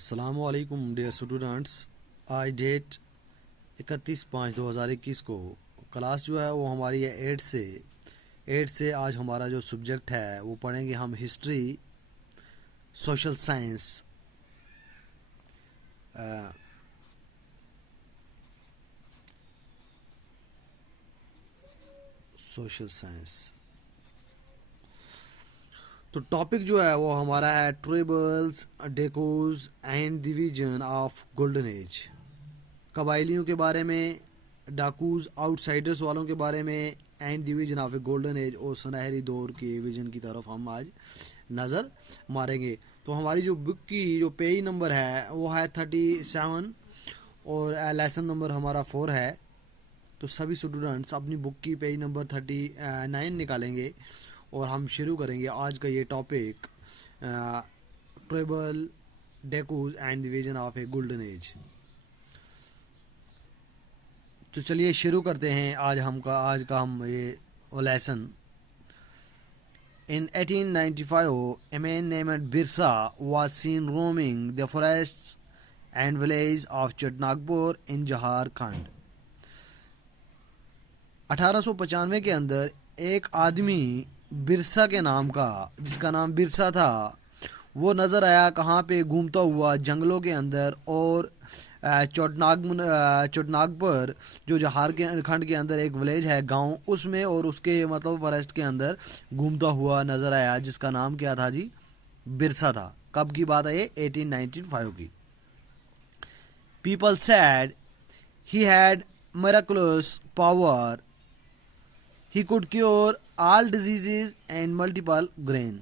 अस्सलामुअलैकुम dear students. आज date 31/5/2021 को क्लास जो है वो हमारी है 8 से आज हमारा जो सब्जेक्ट है वो पढ़ेंगे हम history, social science, social science. तो टॉपिक जो है वो हमारा है tribals, dikus and division of golden age. कबाइलियों के बारे में, डाकूज आउटसाइडर्स वालों के बारे में, and division of a golden age और सुनहरी दौर के विजन की तरफ हम आज नज़र मारेंगे। तो हमारी जो बुक की जो पेज नंबर है वो है 37 और लेसन नंबर हमारा 4 है। तो सभी स्टूडेंट्स अपनी बुक की पेज नंबर 39 निकालेंगे और हम शुरू करेंगे आज का ये topic, tribal, dikus and division of a golden age. तो चलिए शुरू करते हैं आज का हम ये lesson. In 1895, a man named Birsa was seen roaming the forests and villages of Chatnagpur in Jharkhand. 1895 के अंदर एक आदमी बिरसा के नाम का, जिसका नाम बिरसा था, वो नज़र आया कहाँ पे, घूमता हुआ जंगलों के अंदर और चोटनागपुर जो झारखंड के अंदर एक विलेज है, गांव, उसमें और उसके मतलब फॉरेस्ट के अंदर घूमता हुआ नज़र आया, जिसका नाम क्या था जी, बिरसा था। कब की बात है ये? 1895 की। People said he had miraculous power, he could cure all diseases and multiple grain.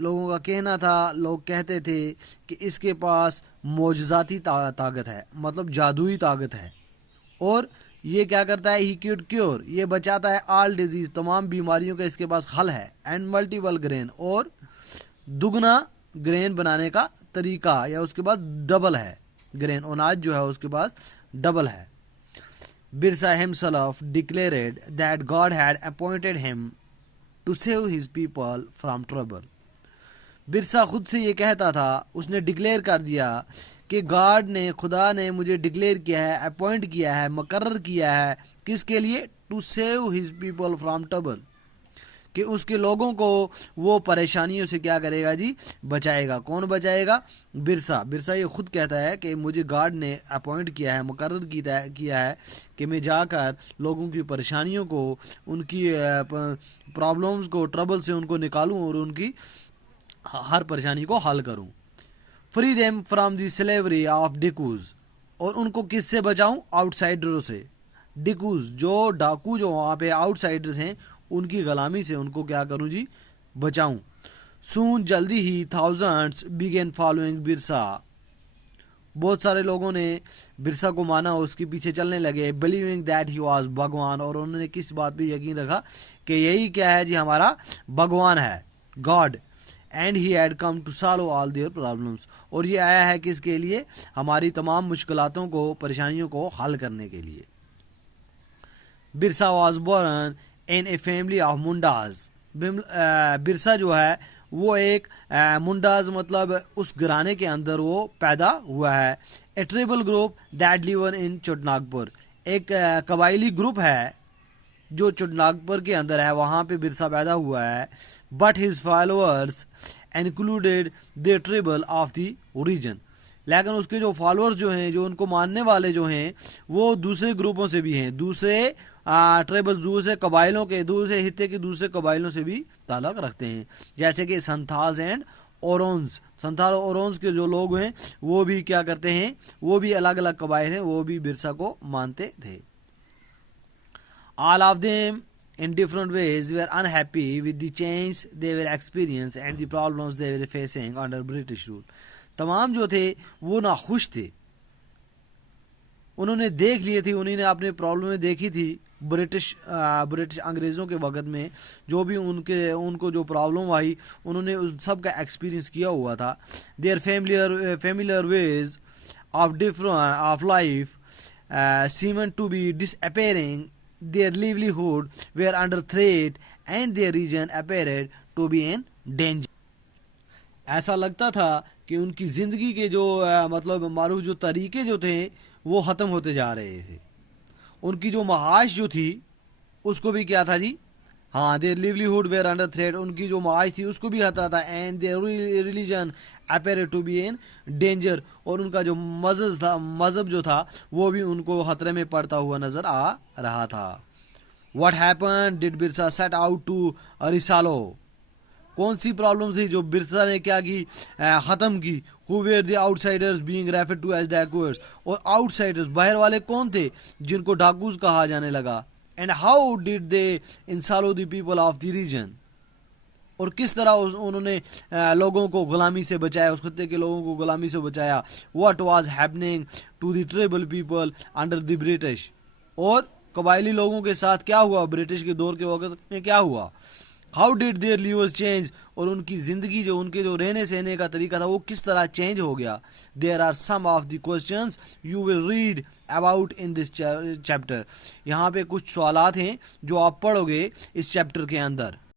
लोगों का कहना था, लोग कहते थे कि इसके पास मौजज़ाती ताकत है, मतलब जादुई ताकत है, और ये क्या करता है, ही क्यूड क्योर, ये बचाता है ऑल डिजीज़, तमाम बीमारियों का इसके पास हल है, एंड मल्टीपल ग्रेन, और दुगना ग्रेन बनाने का तरीका, या उसके पास डबल है ग्रेन, अनाज जो है उसके पास डबल है। Birsa himself declared that God had appointed him to save his people from trouble. Birsa खुद से ये कहता था, उसने डिक्लेयर कर दिया कि गॉड ने, खुदा ने मुझे डिक्लेयर किया है, अपॉइंट किया है, मुकर्रर किया है, किसके लिए? To save his people from trouble, कि उसके लोगों को वो परेशानियों से क्या करेगा जी, बचाएगा। कौन बचाएगा? बिरसा। बिरसा ये खुद कहता है कि मुझे गॉड ने अपॉइंट किया है, मुकर्रर किया है कि मैं जाकर लोगों की परेशानियों को, उनकी प्रॉब्लम्स को, ट्रबल से उनको निकालूं और उनकी हर परेशानी को हल करूं। Free them from the slavery of dikus, और उनको किससे बचाऊं? आउटसाइडरों से। डिकूज जो डाकू जो वहाँ पे आउटसाइडर्स हैं, उनकी गुलामी से उनको क्या करूं जी, बचाऊं। सून, जल्दी ही, थाउजेंड्स बिगेन फॉलोइंग बिरसा, बहुत सारे लोगों ने बिरसा को माना, उसके पीछे चलने लगे। बिलीविंग दैट ही वाज भगवान, और उन्होंने किस बात पे यकीन रखा कि यही क्या है जी, हमारा भगवान है, God, and he had come to solve all their problems, और ये आया है किसके लिए? हमारी तमाम मुश्किलातों को, परेशानियों को हल करने के लिए। Birsa was born in a family of Mundas. Birsa जो है वो एक मुंडाज मतलब उस घराने के अंदर वो पैदा हुआ है। A tribal group that live in Chotanagpur, एक कबाइली ग्रुप है जो चोटनागपुर के अंदर है, वहाँ पे बिरसा पैदा हुआ है। But his followers included the tribal of the region, लेकिन उसके जो फॉलोअर्स जो हैं, जो उनको मानने वाले जो हैं, वो दूसरे ग्रुपों से भी हैं, दूसरे ट्राइबल, दूसरे कबाइलों के, दूसरे हिस्से के दूसरे कबाइलों से भी ताल्लुक़ रखते हैं, जैसे कि संथाल्स एंड ओरोन्स। संथाल और ओरोन्स के जो लोग हैं वो भी क्या करते हैं, वो भी अलग अलग कबाइल हैं, वो भी बिरसा को मानते थे। All of them in different ways were unhappy with the change they were experiencing and the problems they were facing under British rule. तमाम जो थे वो नाखुश थे, उन्होंने देख लिए थे, उन्होंने अपने प्रॉब्लम देखी थी ब्रिटिश अंग्रेज़ों के वक़्त में, जो भी उनको जो प्रॉब्लम आई, उन्होंने उस सब का एक्सपीरियंस किया हुआ था। Their familiar ways of life seemed to be disappearing, their livelihood were under threat, and their region appeared to be in danger. ऐसा लगता था कि उनकी ज़िंदगी के जो मतलब मारूफ जो तरीके जो थे वो ख़त्म होते जा रहे थे। उनकी जो माश जो थी उसको भी क्या था जी, हाँ, their livelihood were under threat, उनकी जो माश थी उसको भी खतरा था। And their religion appear to be in danger, और उनका जो मज़हब जो था वो भी उनको खतरे में पड़ता हुआ नज़र आ रहा था। What happen did Birsa set out to resolve, कौन सी प्रॉब्लम थी जो बिरसा ने क्या की, ख़त्म की। Who were the outsiders being referred to as dikus, और आउटसाइडर्स बाहर वाले कौन थे जिनको डाकूज कहा जाने लगा। And how did they enslave the people of the region, और किस तरह उन्होंने लोगों को गुलामी से बचाया, उस खत्ते के लोगों को गुलामी से बचाया। What was happening to the tribal people under the British, और कबायली लोगों के साथ क्या हुआ ब्रिटिश के दौर के वक्त में क्या हुआ। How did their lives change, और उनकी ज़िंदगी जो उनके जो रहने सहने का तरीका था वो किस तरह चेंज हो गया। There are some of the questions you will read about in this chapter, यहाँ पे कुछ सवालात हैं जो आप पढ़ोगे इस चैप्टर के अंदर।